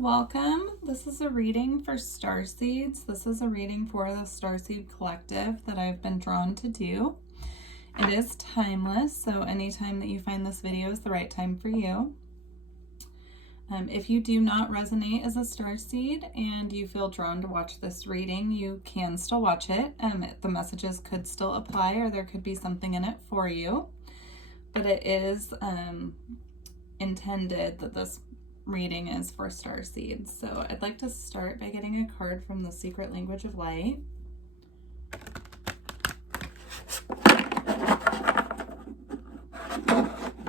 Welcome. This is a reading for Starseeds. This is a reading for the Starseed Collective that I've been drawn to do. It is timeless, so anytime that you find this video is the right time for you. If you do not resonate as a Starseed and you feel drawn to watch this reading, you can still watch it. The messages could still apply, or there could be something in it for you. But it is intended that this reading is for Starseeds. So I'd like to start by getting a card from the Secret Language of Light.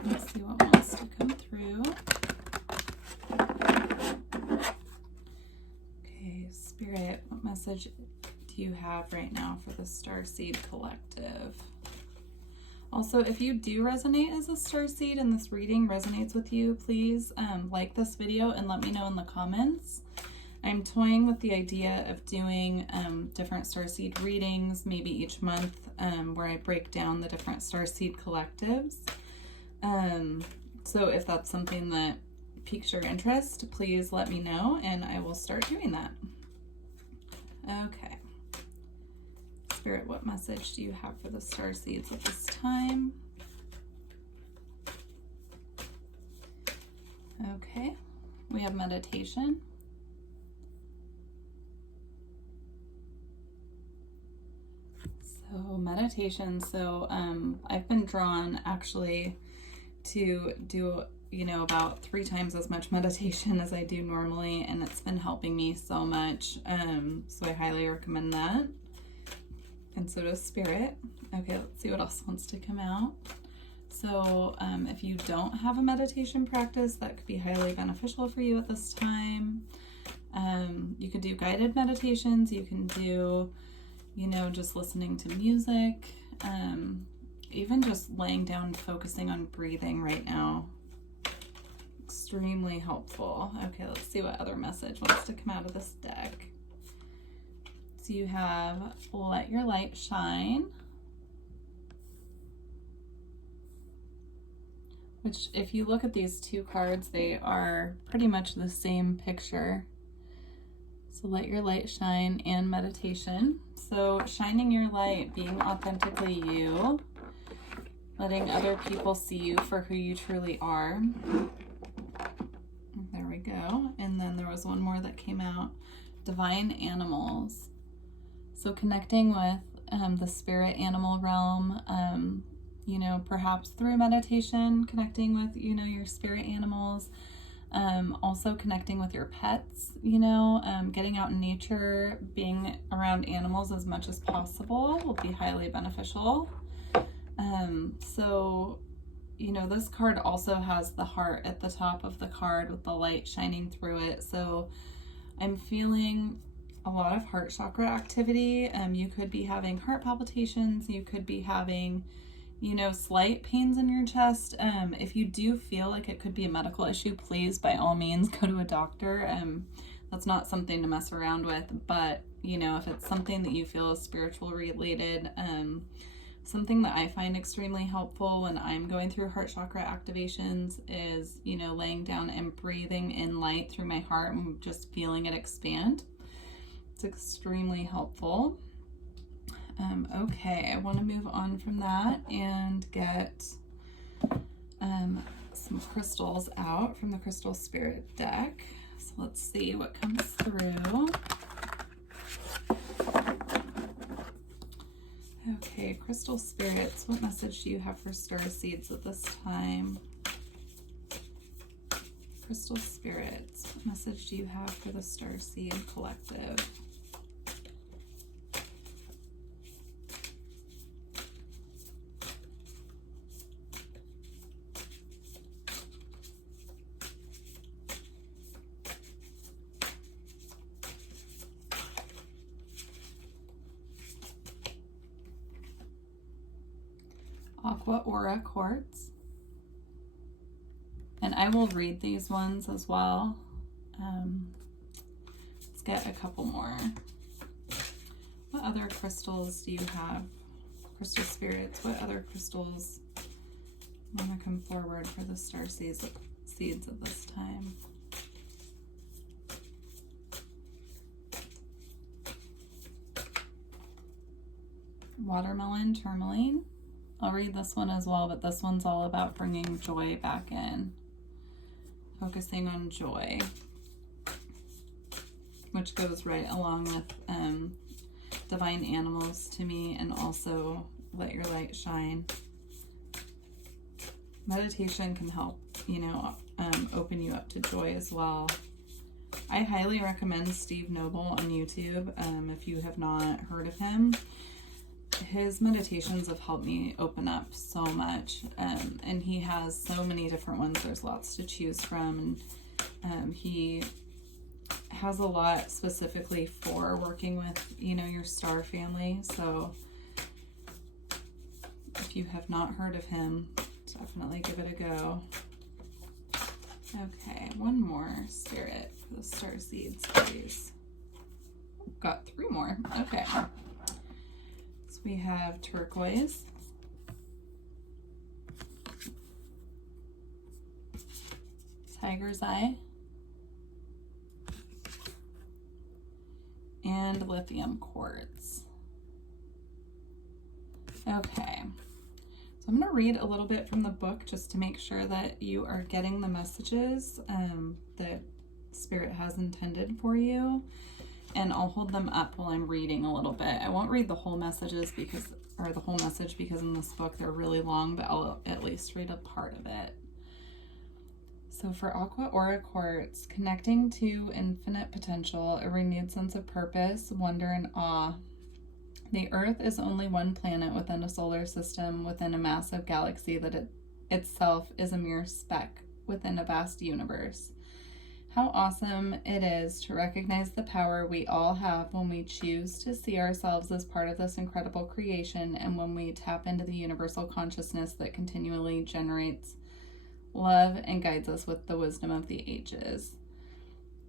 Let's see what wants to come through. Okay, Spirit, what message do you have right now for the Starseed Collective? Also, if you do resonate as a Starseed and this reading resonates with you, please like this video and let me know in the comments. I'm toying with the idea of doing different Starseed readings, maybe each month, where I break down the different Starseed collectives. So if that's something that piques your interest, please let me know and I will start doing that. Okay. Spirit, what message do you have for the Starseeds at this time? Okay, we have meditation. So meditation, I've been drawn actually to do, about 3 times as much meditation as I do normally, and it's been helping me so much. So I highly recommend that. And so does Spirit. Okay, let's see what else wants to come out. So if you don't have a meditation practice, that could be highly beneficial for you at this time. You could do guided meditations. You can do, just listening to music. Even just laying down and focusing on breathing right now. Extremely helpful. Okay, let's see what other message wants to come out of this deck. So you have Let Your Light Shine, which if you look at these 2 cards, they are pretty much the same picture. So Let Your Light Shine and meditation. So shining your light, being authentically you, letting other people see you for who you truly are. There we go. And then there was one more that came out, divine animals. So connecting with the spirit animal realm, perhaps through meditation, connecting with, your spirit animals, also connecting with your pets, getting out in nature, being around animals as much as possible will be highly beneficial. This card also has the heart at the top of the card with the light shining through it. So I'm feeling a lot of heart chakra activity. You could be having heart palpitations. You could be having, slight pains in your chest. If you do feel like it could be a medical issue, please, by all means, go to a doctor. That's not something to mess around with. But, if it's something that you feel is spiritual related, something that I find extremely helpful when I'm going through heart chakra activations is, laying down and breathing in light through my heart and just feeling it expand. It's extremely helpful. Okay, I want to move on from that and get some crystals out from the Crystal Spirit deck. So let's see what comes through. Okay, Crystal Spirits, what message do you have for Starseeds at this time? Crystal Spirits, what message do you have for the Starseed Collective? Aqua Aura Quartz. And I will read these ones as well. Let's get a couple more. What other crystals do you have? Crystal Spirits, what other crystals want to come forward for the Starseeds at this time? Watermelon Tourmaline. I'll read this one as well, but this one's all about bringing joy back in. Focusing on joy, which goes right along with divine animals to me, and also let your light shine. Meditation can help, open you up to joy as well. I highly recommend Steve Noble on YouTube. If you have not heard of him, his meditations have helped me open up so much. And he has so many different ones. There's lots to choose from. And he has a lot specifically for working with, your star family. So if you have not heard of him, definitely give it a go. Okay, one more spirit for the Starseed series. Got 3 more. Okay. So we have turquoise, tiger's eye, and lithium quartz. Okay. So I'm going to read a little bit from the book just to make sure that you are getting the messages that Spirit has intended for you. And I'll hold them up while I'm reading a little bit. I won't read the whole messages because in this book they're really long, but I'll at least read a part of it. So for Aqua Aura Quartz, connecting to infinite potential, a renewed sense of purpose, wonder, and awe. The Earth is only one planet within a solar system, within a massive galaxy that itself is a mere speck within a vast universe. How awesome it is to recognize the power we all have when we choose to see ourselves as part of this incredible creation, and when we tap into the universal consciousness that continually generates love and guides us with the wisdom of the ages.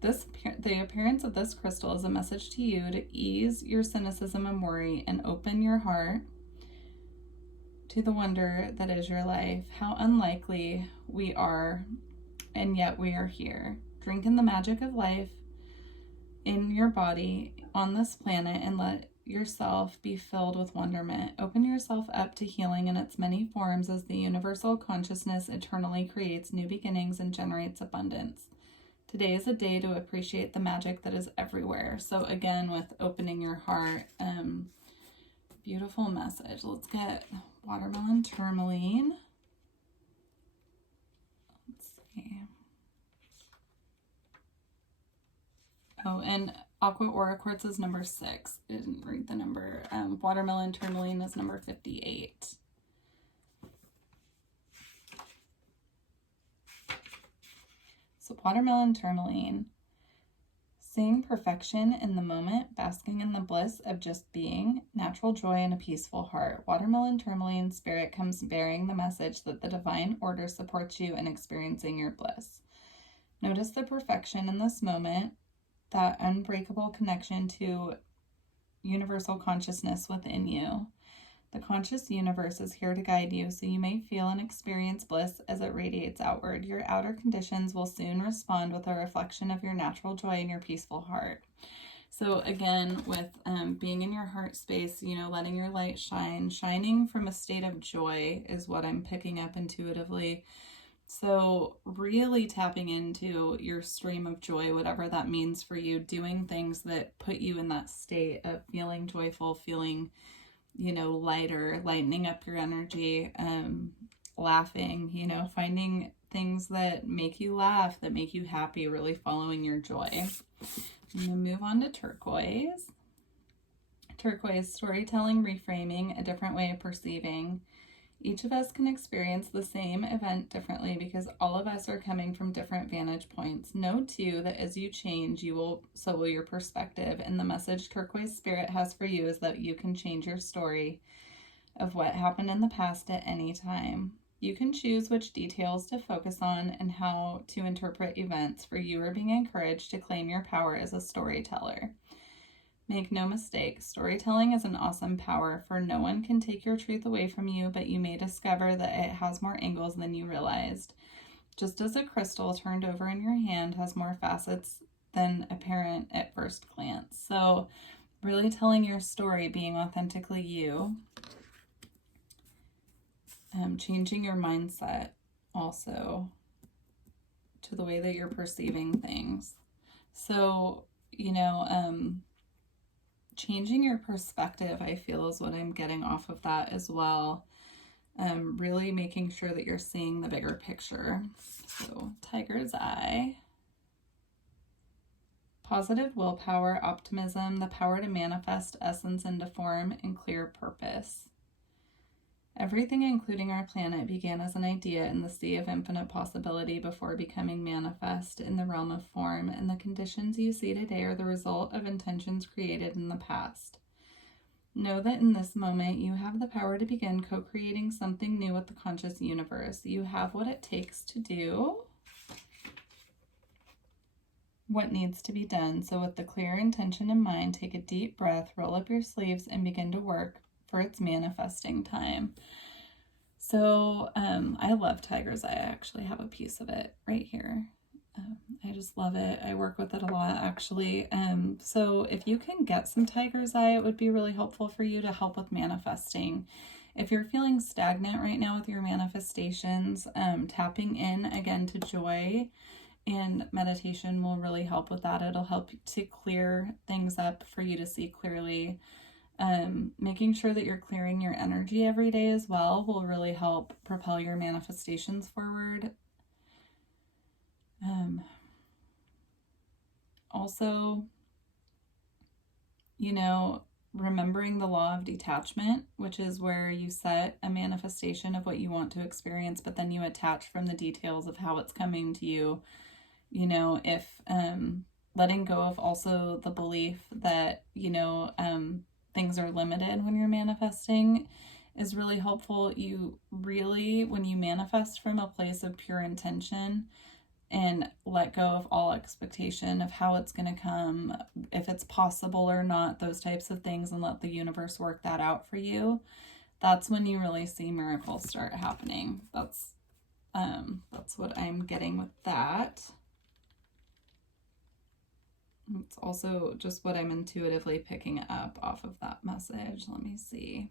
The appearance of this crystal is a message to you to ease your cynicism and worry and open your heart to the wonder that is your life. How unlikely we are, and yet we are here. Drink in the magic of life in your body on this planet and let yourself be filled with wonderment. Open yourself up to healing in its many forms as the universal consciousness eternally creates new beginnings and generates abundance. Today is a day to appreciate the magic that is everywhere. So again, with opening your heart, beautiful message. Let's get watermelon tourmaline. Let's see. Oh, and Aqua Aura Quartz is number 6. I didn't read the number. Watermelon tourmaline is number 58. So watermelon tourmaline, seeing perfection in the moment, basking in the bliss of just being, natural joy and a peaceful heart. Watermelon tourmaline spirit comes bearing the message that the divine order supports you in experiencing your bliss. Notice the perfection in this moment, that unbreakable connection to universal consciousness within you. The conscious universe is here to guide you so you may feel and experience bliss as it radiates outward. Your outer conditions will soon respond with a reflection of your natural joy and your peaceful heart. So again, with being in your heart space, letting your light shine, shining from a state of joy is what I'm picking up intuitively. So really tapping into your stream of joy, whatever that means for you, doing things that put you in that state of feeling joyful, feeling lighter, lightening up your energy, laughing, finding things that make you laugh, that make you happy, really following your joy. I'm going to move on to turquoise. Turquoise, storytelling, reframing, a different way of perceiving. Each of us can experience the same event differently because all of us are coming from different vantage points. Know too that as you change, so will your perspective. And the message Turquoise Spirit has for you is that you can change your story of what happened in the past at any time. You can choose which details to focus on and how to interpret events, for you are being encouraged to claim your power as a storyteller. Make no mistake, storytelling is an awesome power, for no one can take your truth away from you, but you may discover that it has more angles than you realized. Just as a crystal turned over in your hand has more facets than apparent at first glance. So really telling your story, being authentically you. Changing your mindset also to the way that you're perceiving things. So, you know, changing your perspective, I feel, is what I'm getting off of that as well. Really making sure that you're seeing the bigger picture. So, Tiger's Eye. Positive willpower, optimism, the power to manifest essence into form, and clear purpose. Everything, including our planet, began as an idea in the sea of infinite possibility before becoming manifest in the realm of form, and the conditions you see today are the result of intentions created in the past. Know that in this moment, you have the power to begin co-creating something new with the conscious universe. You have what it takes to do what needs to be done. So with the clear intention in mind, take a deep breath, roll up your sleeves, and begin to work for its manifesting time. So I love Tiger's Eye. I actually have a piece of it right here. I just love it. I work with it a lot, actually. So if you can get some Tiger's Eye, it would be really helpful for you to help with manifesting. If you're feeling stagnant right now with your manifestations, tapping in again to joy and meditation will really help with that. It'll help to clear things up for you to see clearly. Making sure that you're clearing your energy every day as well will really help propel your manifestations forward. Also, you know, remembering the law of detachment, which is where you set a manifestation of what you want to experience, but then you attach from the details of how it's coming to you. You know, if letting go of also the belief that, you know, things are limited when you're manifesting is really helpful. You really, when you manifest from a place of pure intention and let go of all expectation of how it's going to come, if it's possible or not, those types of things, and let the universe work that out for you, that's when you really see miracles start happening. That's what I'm getting with that. It's also just what I'm intuitively picking up off of that message. Let me see.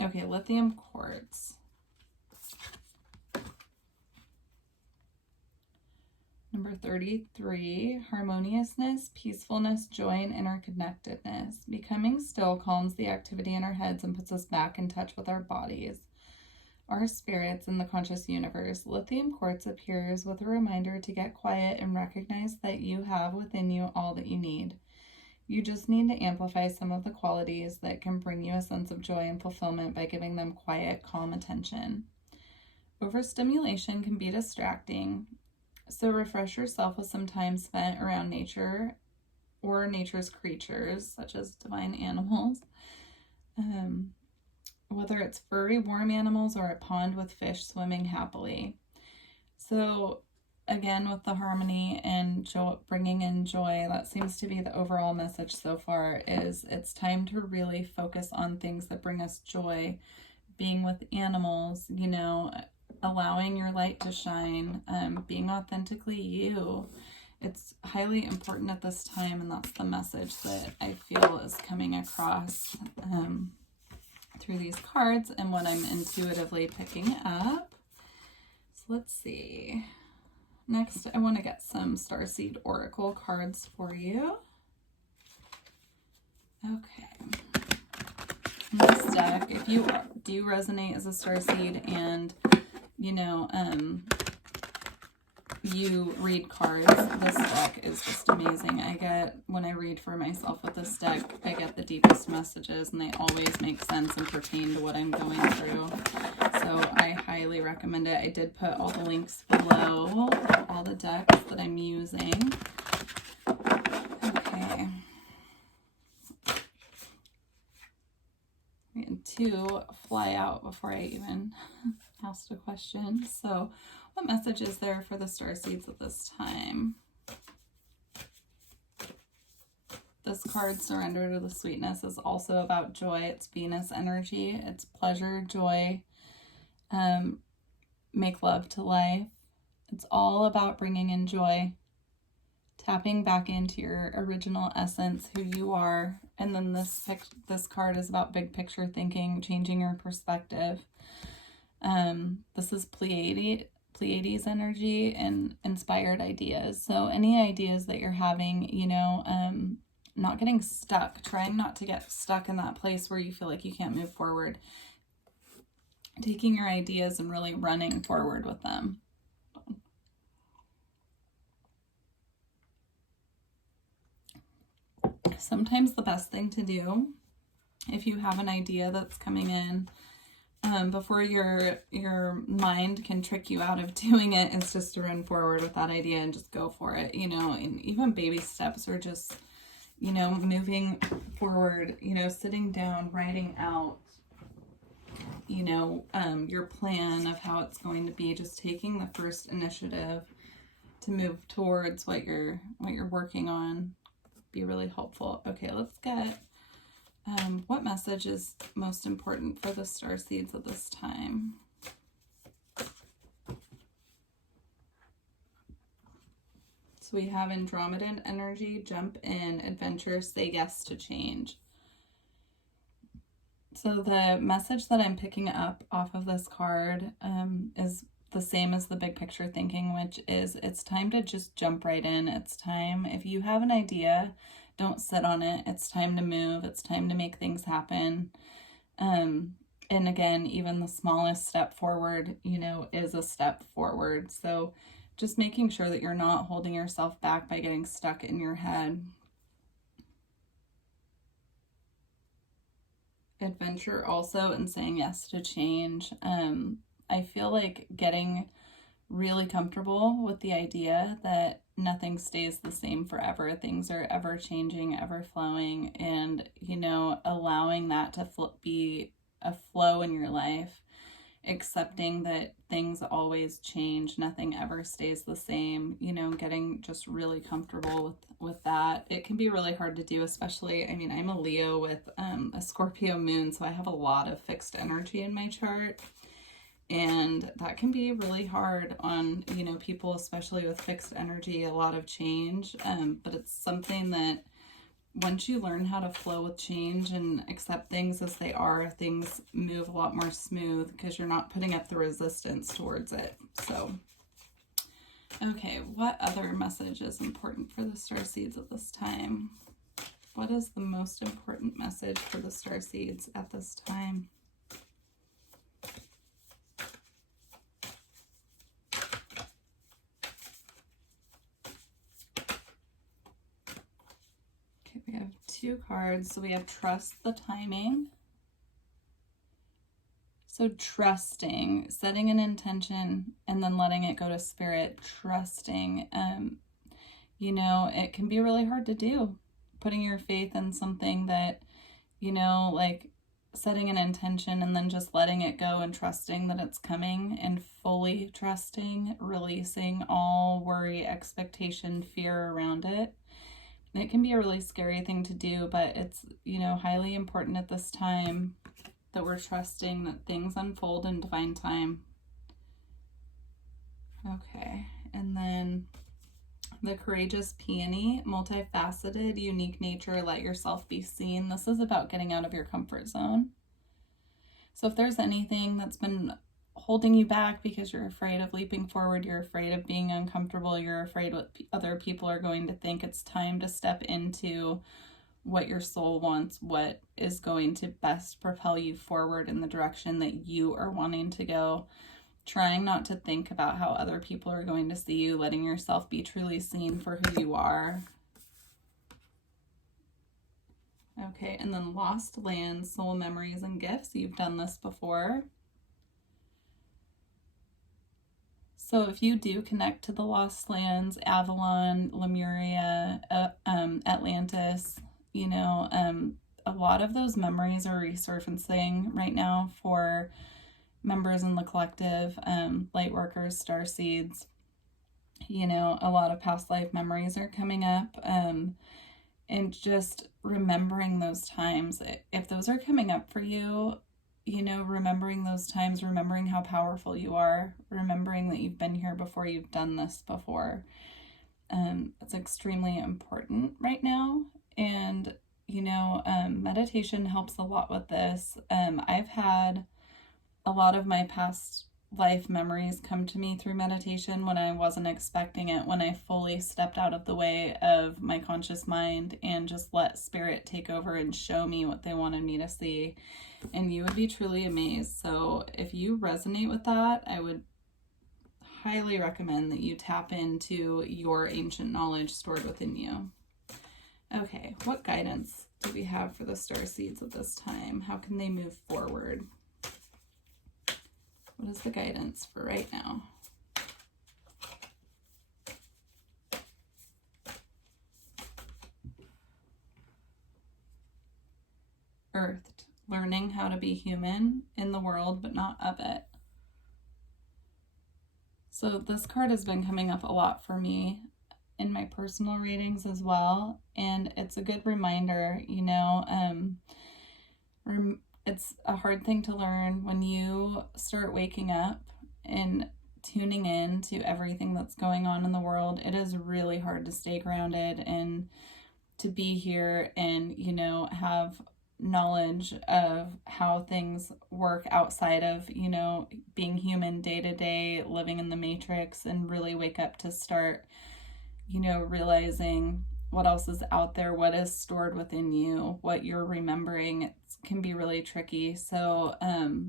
Okay, lithium quartz. Number 33, harmoniousness, peacefulness, joy, and interconnectedness. Becoming still calms the activity in our heads and puts us back in touch with our bodies, our spirits, and the conscious universe. Lithium quartz appears with a reminder to get quiet and recognize that you have within you all that you need. You just need to amplify some of the qualities that can bring you a sense of joy and fulfillment by giving them quiet, calm attention. Overstimulation can be distracting, so refresh yourself with some time spent around nature or nature's creatures, such as divine animals. Whether it's furry, warm animals or a pond with fish swimming happily. So again, with the harmony and joy, bringing in joy, that seems to be the overall message so far, is it's time to really focus on things that bring us joy, being with animals, you know, allowing your light to shine, being authentically you. It's highly important at this time, and that's the message that I feel is coming across through these cards and what I'm intuitively picking up. So let's see. Next, I want to get some Starseed Oracle cards for you. Okay. This deck, if you do resonate as a Starseed and, you know, you read cards, this deck is just amazing. When I read for myself with this deck, I get the deepest messages, and they always make sense and pertain to what I'm going through. So I highly recommend it. I did put all the links below, all the decks that I'm using. Okay. And two fly out before I even asked a question. So what message is there for the Starseeds at this time? This card, Surrender to the Sweetness, is also about joy. It's Venus energy. It's pleasure, joy, make love to life. It's all about bringing in joy to tapping back into your original essence, who you are. And then this card is about big picture thinking, changing your perspective. This is Pleiades energy and inspired ideas. So any ideas that you're having, you know, not getting stuck, trying not to get stuck in that place where you feel like you can't move forward. Taking your ideas and really running forward with them. Sometimes the best thing to do, if you have an idea that's coming in, before your mind can trick you out of doing it, is just to run forward with that idea and just go for it, you know. And even baby steps are just, you know, moving forward, you know, sitting down, writing out, you know, your plan of how it's going to be, just taking the first initiative to move towards what you're working on, be really helpful. Okay, let's get what message is most important for the starseeds at this time? So we have Andromedan energy, jump in, adventure, say yes to change. So the message that I'm picking up off of this card is the same as the big picture thinking, which is it's time to just jump right in. It's time, if you have an idea, don't sit on it. It's time to move. It's time to make things happen. And again, even the smallest step forward, you know, is a step forward. So just making sure that you're not holding yourself back by getting stuck in your head. Adventure also, and saying yes to change. I feel like getting really comfortable with the idea that nothing stays the same forever. Things are ever changing, ever flowing, and, you know, allowing that to be a flow in your life, accepting that things always change, nothing ever stays the same, you know, getting just really comfortable with that. It can be really hard to do, especially, I mean, I'm a Leo with a Scorpio moon, so I have a lot of fixed energy in my chart. And that can be really hard on, you know, people, especially with fixed energy, a lot of change. But it's something that once you learn how to flow with change and accept things as they are, things move a lot more smooth because you're not putting up the resistance towards it. So, okay, what other message is important for the starseeds at this time? What is the most important message for the starseeds at this time? We have two cards. So we have trust the timing. So trusting, setting an intention and then letting it go to spirit, trusting. You know, it can be really hard to do. Putting your faith in something that, you know, like setting an intention and then just letting it go and trusting that it's coming, and fully trusting, releasing all worry, expectation, fear around it. It can be a really scary thing to do, but it's, you know, highly important at this time that we're trusting that things unfold in divine time. Okay, and then the courageous peony, multifaceted, unique nature, let yourself be seen. This is about getting out of your comfort zone. So if there's anything that's been holding you back because you're afraid of leaping forward, you're afraid of being uncomfortable, you're afraid what other people are going to think, it's time to step into what your soul wants, what is going to best propel you forward in the direction that you are wanting to go. Trying not to think about how other people are going to see you, letting yourself be truly seen for who you are. Okay, and then lost lands, soul memories, and gifts. You've done this before. So if you do connect to the lost lands, Avalon, Lemuria, Atlantis, you know, a lot of those memories are resurfacing right now for members in the collective, Lightworkers, Starseeds. You know, a lot of past life memories are coming up, and just remembering those times. If those are coming up for you, you know, remembering those times, remembering how powerful you are, remembering that you've been here before, you've done this before. It's extremely important right now. And, you know, meditation helps a lot with this. I've had a lot of my past life memories come to me through meditation when I wasn't expecting it, when I fully stepped out of the way of my conscious mind and just let spirit take over and show me what they wanted me to see. And you would be truly amazed. So if you resonate with that, I would highly recommend that you tap into your ancient knowledge stored within you. Okay, what guidance do we have for the starseeds at this time? How can they move forward? What is the guidance for right now? Earthed, learning how to be human in the world, but not of it. So this card has been coming up a lot for me in my personal readings as well. And it's a good reminder, you know, it's a hard thing to learn when you start waking up and tuning in to everything that's going on in the world. It is really hard to stay grounded and to be here and, you know, have knowledge of how things work outside of, you know, being human day to day, living in the matrix, and really wake up to start, you know, realizing what else is out there, what is stored within you, what you're remembering. It can be really tricky. So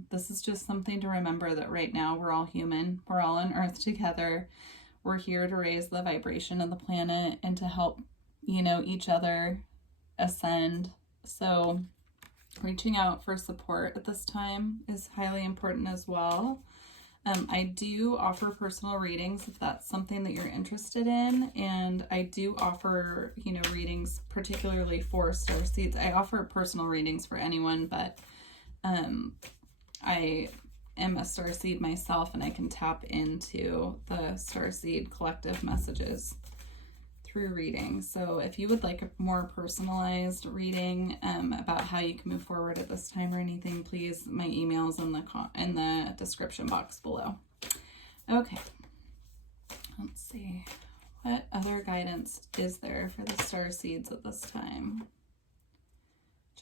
this is just something to remember, that right now we're all human. We're all on Earth together. We're here to raise the vibration of the planet and to help, you know, each other ascend. So reaching out for support at this time is highly important as well. I do offer personal readings if that's something that you're interested in, and I do offer, you know, readings particularly for starseeds. I offer personal readings for anyone, but I am a starseed myself, and I can tap into the starseed collective messages through reading. So if you would like a more personalized reading about how you can move forward at this time or anything, please, my email is in the description box below. Okay, let's see. What other guidance is there for the starseeds at this time?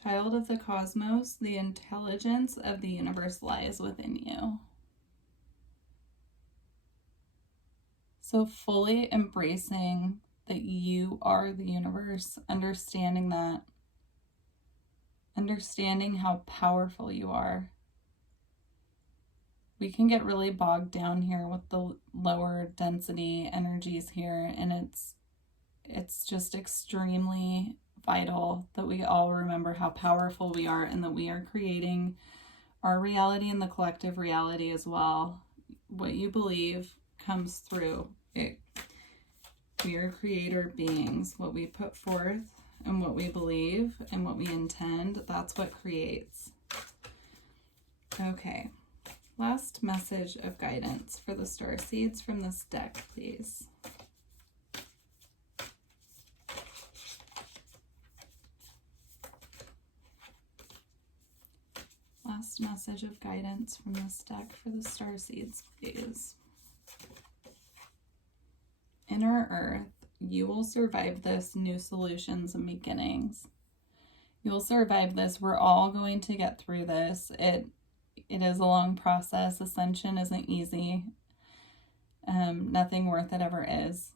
Child of the cosmos, the intelligence of the universe lies within you. So fully embracing that you are the universe, understanding that, understanding how powerful you are. We can get really bogged down here with the lower density energies here, and it's just extremely vital that we all remember how powerful we are, and that we are creating our reality and the collective reality as well. What you believe comes through it. We are creator beings. What we put forth and what we believe and what we intend, that's what creates. Okay, last message of guidance for the starseeds from this deck, please. Last message of guidance from this deck for the starseeds, please. Inner Earth, you will survive this. New solutions and beginnings. You will survive this. We're all going to get through this. It is a long process. Ascension isn't easy. Nothing worth it ever is.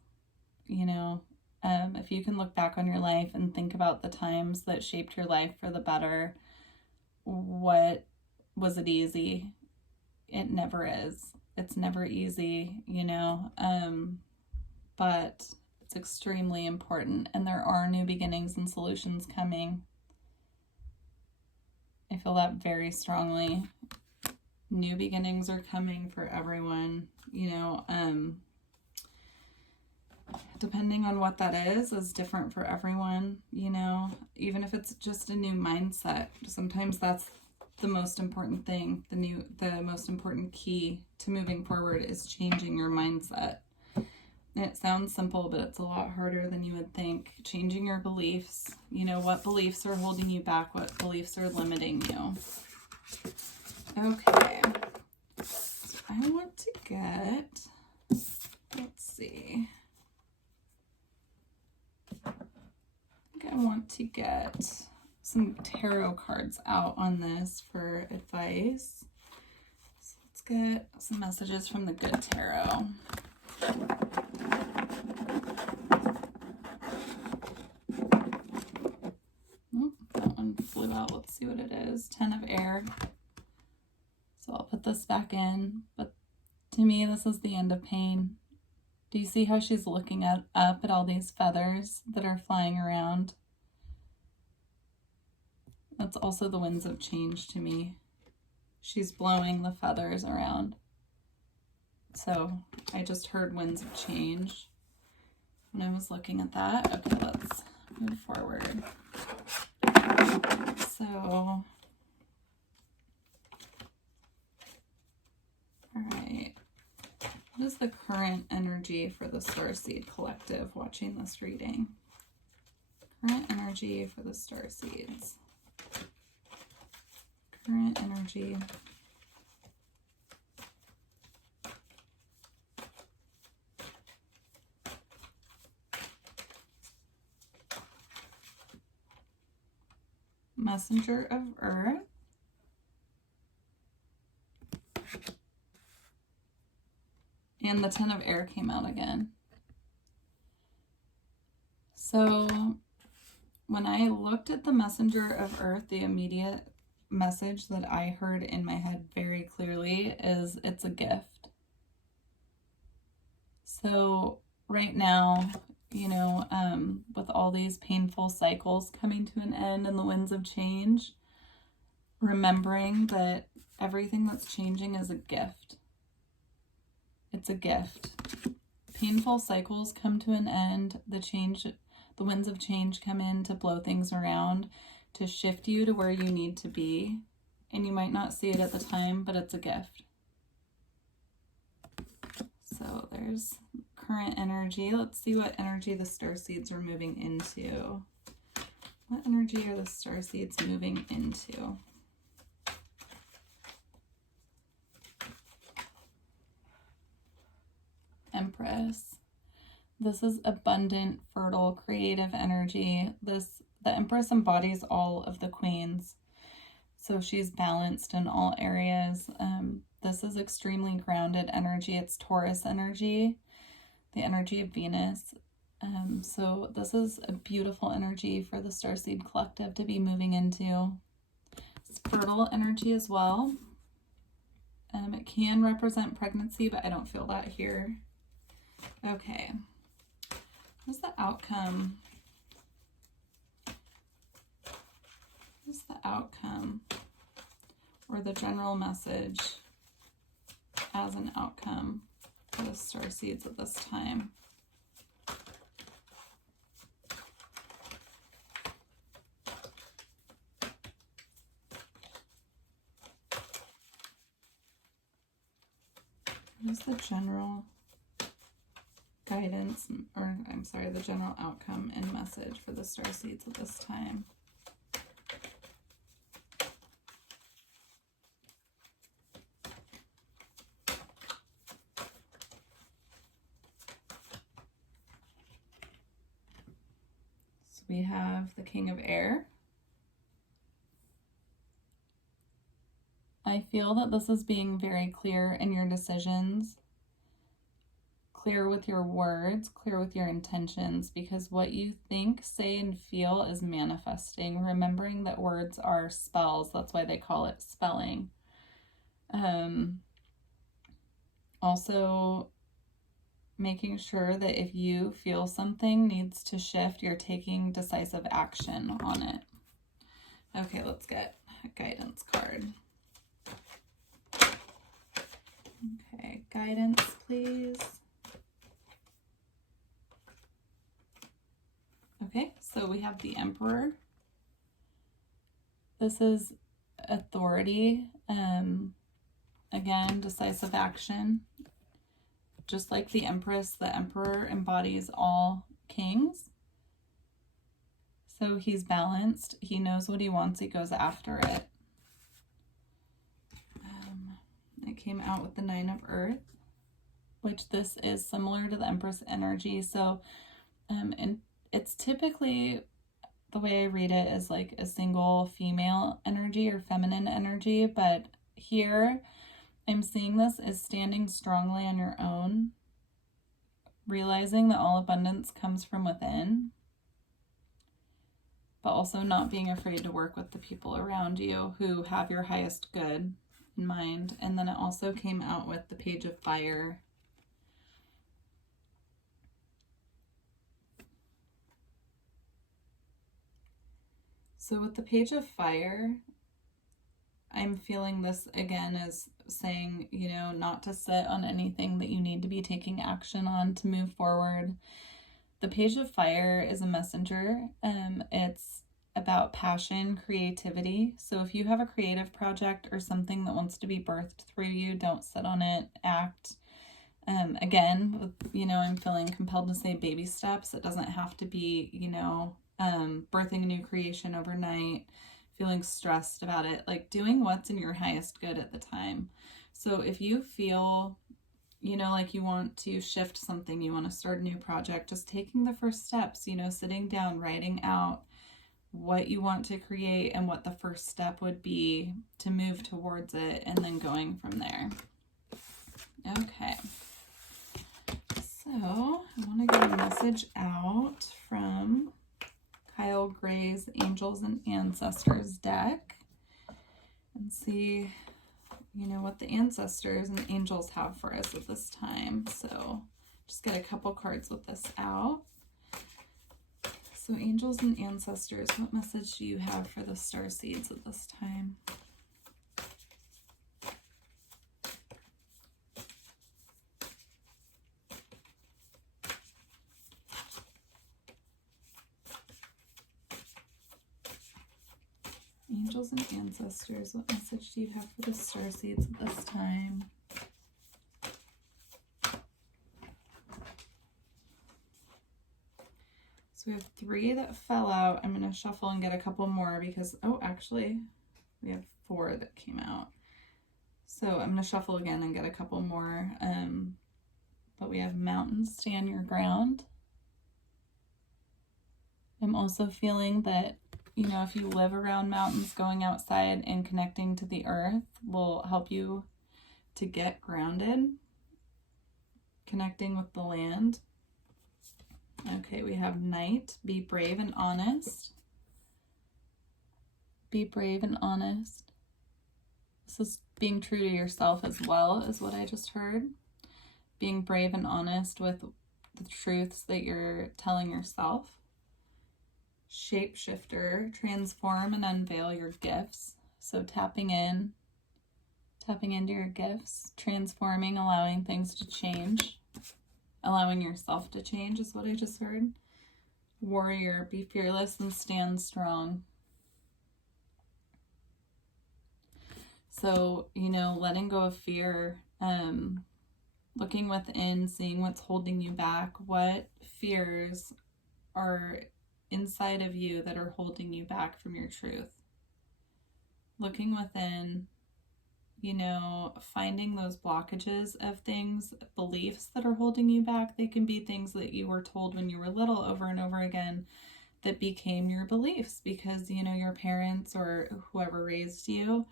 You know, if you can look back on your life and think about the times that shaped your life for the better, what was it easy? It never is. It's never easy, you know. But it's extremely important, and there are new beginnings and solutions coming. I feel that very strongly. New beginnings are coming for everyone, you know. Depending on what that is different for everyone, you know. Even if it's just a new mindset, sometimes that's the most important thing. The most important key to moving forward is changing your mindset. And it sounds simple, but it's a lot harder than you would think. Changing your beliefs, you know, what beliefs are holding you back, what beliefs are limiting you. Okay, so I want to get, let's see, want to get some tarot cards out on this for advice. So let's get some messages from the good tarot. Oh, that one flew out. Let's see what it is. 10 of air. So I'll put this back in. But to me, this is the end of pain. Do you see how she's looking up at all these feathers that are flying around? That's also the winds of change to me. She's blowing the feathers around. So I just heard winds of change when I was looking at that. Okay, let's move forward. So, all right. What is the current energy for the Starseed Collective watching this reading? Current energy for the Starseeds. Current energy. Messenger of Earth. And the 10 of air came out again. So when I looked at the Messenger of Earth, the immediate message that I heard in my head very clearly is it's a gift. So right now, you know, with all these painful cycles coming to an end and the winds of change, remembering that everything that's changing is a gift. It's a gift. Painful cycles come to an end. The winds of change come in to blow things around, to shift you to where you need to be. And you might not see it at the time, but it's a gift. So there's current energy. Let's see what energy the Starseeds are moving into. What energy are the Starseeds moving into? Empress. This is abundant, fertile, creative energy. The Empress embodies all of the queens. So she's balanced in all areas. This is extremely grounded energy. It's Taurus energy, the energy of Venus. So this is a beautiful energy for the Starseed Collective to be moving into. It's fertile energy as well. It can represent pregnancy, but I don't feel that here. Okay. What's the outcome? What's the outcome or the general message as an outcome for the Starseeds at this time? What is the general guidance, or I'm sorry, the general outcome and message for the Starseeds at this time? So we have the King of Air. I feel that this is being very clear in your decisions, clear with your words, clear with your intentions, because what you think, say, and feel is manifesting. Remembering that words are spells, that's why they call it spelling. Also, making sure that if you feel something needs to shift, you're taking decisive action on it. Okay, let's get a guidance card. Okay, guidance, please. Okay, so we have the Emperor. This is authority. Again, decisive action. Just like the Empress, the Emperor embodies all kings. So he's balanced. He knows what he wants. He goes after it. It came out with the 9 of Earth, which this is similar to the Empress energy. So, and it's typically the way I read it is like a single female energy or feminine energy, but here I'm seeing this as standing strongly on your own, realizing that all abundance comes from within, but also not being afraid to work with the people around you who have your highest good in mind. And then it also came out with the Page of Fire. So with the Page of Fire, I'm feeling this again as saying, you know, not to sit on anything that you need to be taking action on to move forward. The Page of Fire is a messenger. It's about passion, creativity. So if you have a creative project or something that wants to be birthed through you, don't sit on it, act. Again, you know, I'm feeling compelled to say baby steps. It doesn't have to be, you know, birthing a new creation overnight, feeling stressed about it, like doing what's in your highest good at the time. So if you feel, you know, like you want to shift something, you want to start a new project, just taking the first steps, you know, sitting down, writing out what you want to create and what the first step would be to move towards it, and then going from there. Okay. So I want to get a message out from Kyle Gray's Angels and Ancestors deck and see, you know, what the ancestors and angels have for us at this time. So just get a couple cards with this out. So angels and ancestors, what message do you have for the starseeds at this time? Angels and ancestors, what message do you have for the starseeds at this time? So we have 3 that fell out. I'm going to shuffle and get a couple more because, oh, actually, we have 4 that came out. So I'm going to shuffle again and get a couple more. But we have mountains, stand your ground. I'm also feeling that, you know, if you live around mountains, going outside and connecting to the earth will help you to get grounded, connecting with the land. Okay, we have night, be brave and honest. Be brave and honest. This is being true to yourself as well, is what I just heard. Being brave and honest with the truths that you're telling yourself. Shapeshifter, transform and unveil your gifts. So tapping into your gifts, transforming, allowing things to change, allowing yourself to change is what I just heard. Warrior, be fearless and stand strong. So, you know, letting go of fear, looking within, seeing what's holding you back, what fears are inside of you that are holding you back from your truth. Looking within, you know, finding those blockages of things, beliefs that are holding you back. They can be things that you were told when you were little over and over again that became your beliefs because, you know, your parents or whoever raised you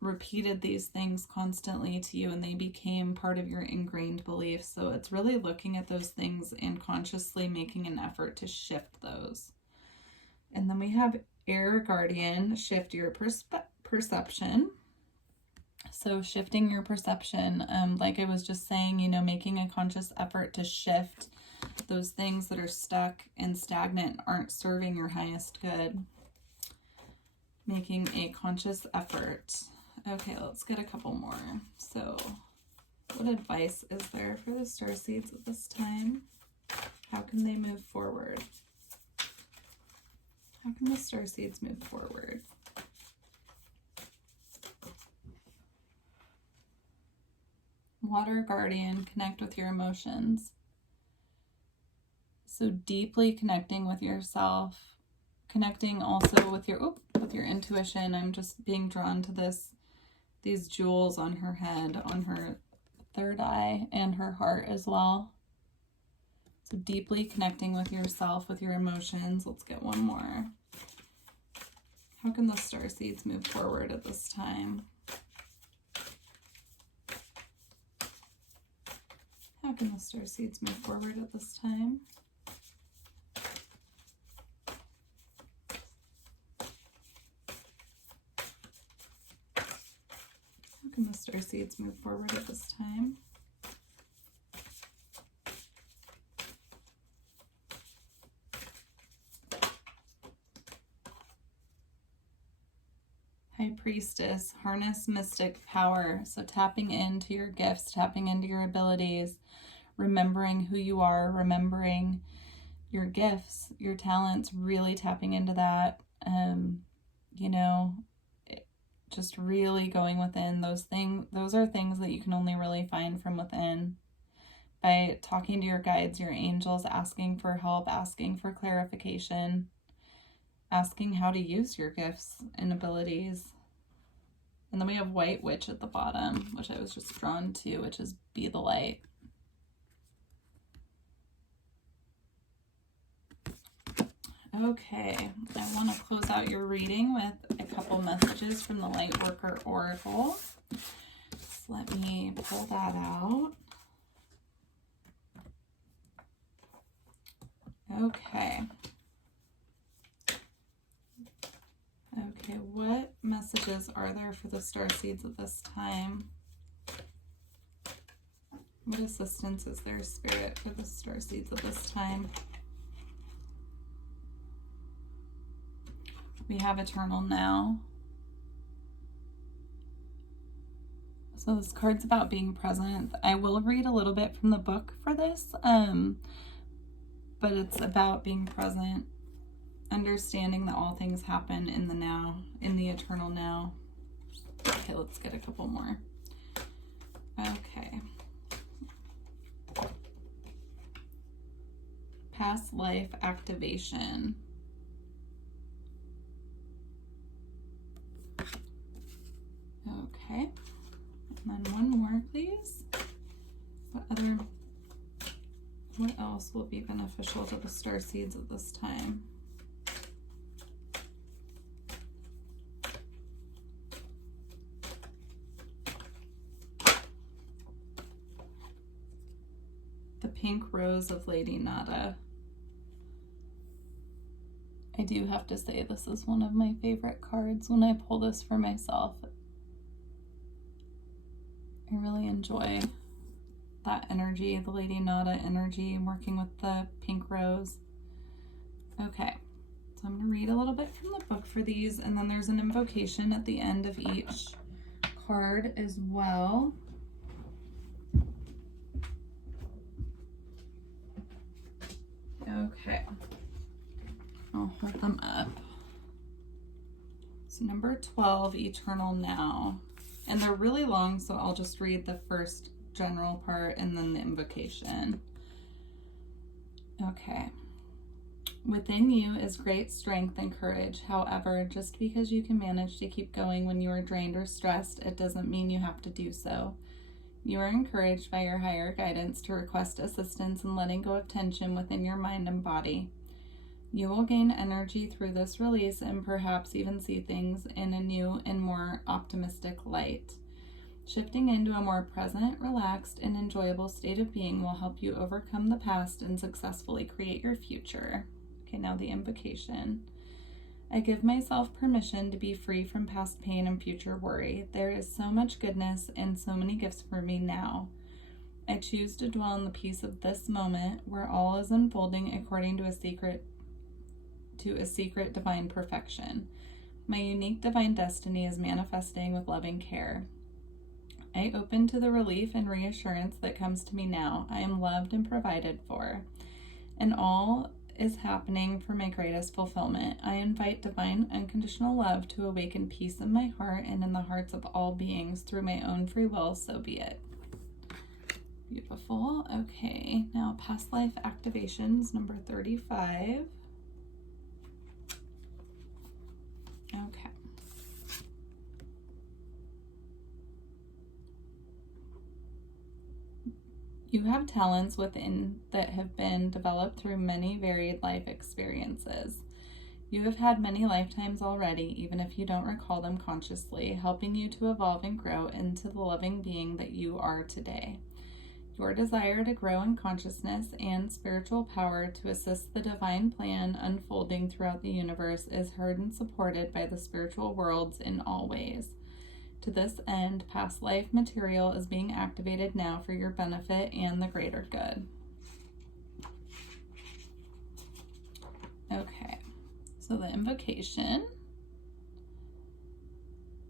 repeated these things constantly to you and they became part of your ingrained beliefs. So it's really looking at those things and consciously making an effort to shift those. And then we have Air Guardian, shift your perception. So shifting your perception, like I was just saying, you know, making a conscious effort to shift those things that are stuck and stagnant, aren't serving your highest good. Making a conscious effort. Okay, let's get a couple more. So what advice is there for the starseeds at this time? How can they move forward? How can the starseeds move forward? Water Guardian, connect with your emotions. So deeply connecting with yourself, connecting also with your intuition. I'm just being drawn to these jewels on her head, on her third eye, and her heart as well. So deeply connecting with yourself, with your emotions. Let's get one more. How can the starseeds move forward at this time? How can the starseeds move forward at this time? How can the starseeds move forward at this time? High Priestess, harness mystic power. So tapping into your gifts, tapping into your abilities, remembering who you are, remembering your gifts, your talents, really tapping into that. You know, just really going within those things. Those are things that you can only really find from within by talking to your guides, your angels, asking for help, asking for clarification, asking how to use your gifts and abilities. And then we have White Witch at the bottom, which I was just drawn to, which is be the light. Okay, I want to close out your reading with a couple messages from the Lightworker Oracle. So let me pull that out. Okay. Okay, what messages are there for the starseeds at this time? What assistance is there, Spirit, for the starseeds at this time? We have Eternal Now. So this card's about being present. I will read a little bit from the book for this, but it's about being present, understanding that all things happen in the now, in the eternal now. Okay, let's get a couple more. Okay. Past life activation. Okay. And then one more, please. What else will be beneficial to the starseeds at this time? The Pink Rose of Lady Nada. I do have to say this is one of my favorite cards when I pull this for myself. I really enjoy that energy, the Lady Nada energy, working with the pink rose. Okay, so I'm going to read a little bit from the book for these, and then there's an invocation at the end of each card as well. Okay, I'll hold them up. So number 12, Eternal Now. And they're really long, so I'll just read the first general part and then the invocation. Okay. Within you is great strength and courage. However, just because you can manage to keep going when you are drained or stressed, it doesn't mean you have to do so. You are encouraged by your higher guidance to request assistance in letting go of tension within your mind and body. You will gain energy through this release and perhaps even see things in a new and more optimistic light. Shifting into a more present, relaxed, and enjoyable state of being will help you overcome the past and successfully create your future. Okay, now the invocation. I give myself permission to be free from past pain and future worry. There is so much goodness and so many gifts for me now. I choose to dwell in the peace of this moment where all is unfolding according to a secret divine perfection. My unique divine destiny is manifesting with loving care. I open to the relief and reassurance that comes to me now. I am loved and provided for, and all is happening for my greatest fulfillment. I invite divine unconditional love to awaken peace in my heart and in the hearts of all beings through my own free will, so be it. Beautiful. Okay, now past life activations, number 35. Okay. You have talents within that have been developed through many varied life experiences. You have had many lifetimes already, even if you don't recall them consciously, helping you to evolve and grow into the loving being that you are today. Your desire to grow in consciousness and spiritual power to assist the divine plan unfolding throughout the universe is heard and supported by the spiritual worlds in all ways. To this end, past life material is being activated now for your benefit and the greater good. Okay, so the invocation.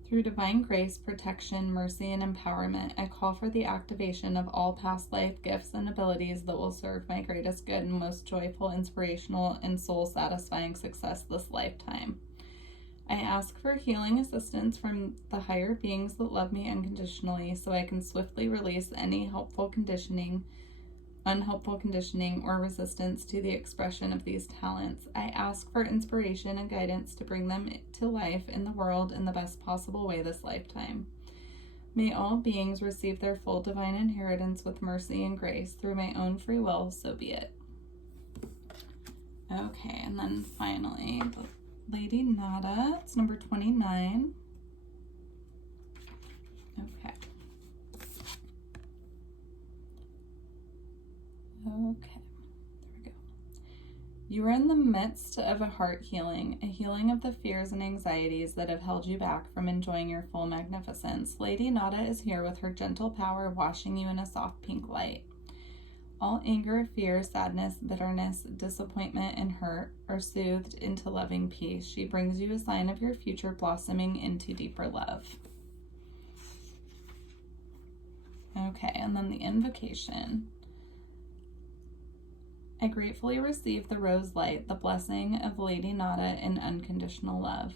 Through divine grace, protection, mercy, and empowerment, I call for the activation of all past life gifts and abilities that will serve my greatest good and most joyful, inspirational, and soul-satisfying success this lifetime. I ask for healing assistance from the higher beings that love me unconditionally so I can swiftly release any unhelpful conditioning, or resistance to the expression of these talents. I ask for inspiration and guidance to bring them to life in the world in the best possible way this lifetime. May all beings receive their full divine inheritance with mercy and grace through my own free will, so be it. Okay, and then finally, Lady Nada, it's number 29. Okay. Okay, there we go. You are in the midst of a heart healing, a healing of the fears and anxieties that have held you back from enjoying your full magnificence. Lady Nada is here with her gentle power, washing you in a soft pink light. All anger, fear, sadness, bitterness, disappointment, and hurt are soothed into loving peace. She brings you a sign of your future blossoming into deeper love. Okay, and then the invocation. I gratefully receive the rose light, the blessing of Lady Nada in unconditional love.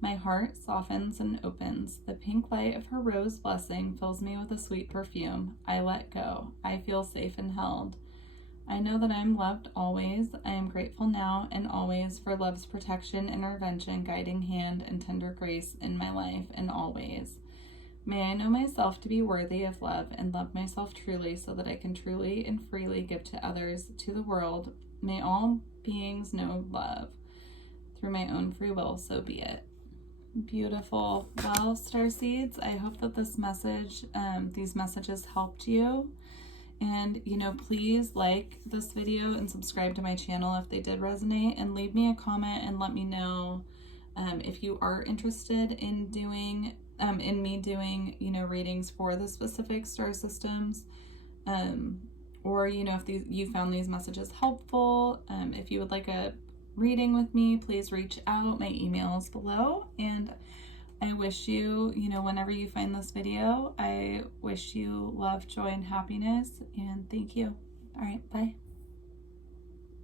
My heart softens and opens. The pink light of her rose blessing fills me with a sweet perfume. I let go. I feel safe and held. I know that I am loved always. I am grateful now and always for love's protection, intervention, guiding hand, and tender grace in my life and always. May I know myself to be worthy of love and love myself truly so that I can truly and freely give to others, to the world. May all beings know love. Through my own free will, so be it. Beautiful. Well, Starseeds, I hope that this message, these messages helped you. And, please like this video and subscribe to my channel if they did resonate, and leave me a comment and let me know if you are interested in me doing, readings for the specific star systems, or, if you found these messages helpful. If you would like a reading with me, please reach out. My email is below, and I wish you, whenever you find this video, I wish you love, joy, and happiness, and thank you. All right, bye.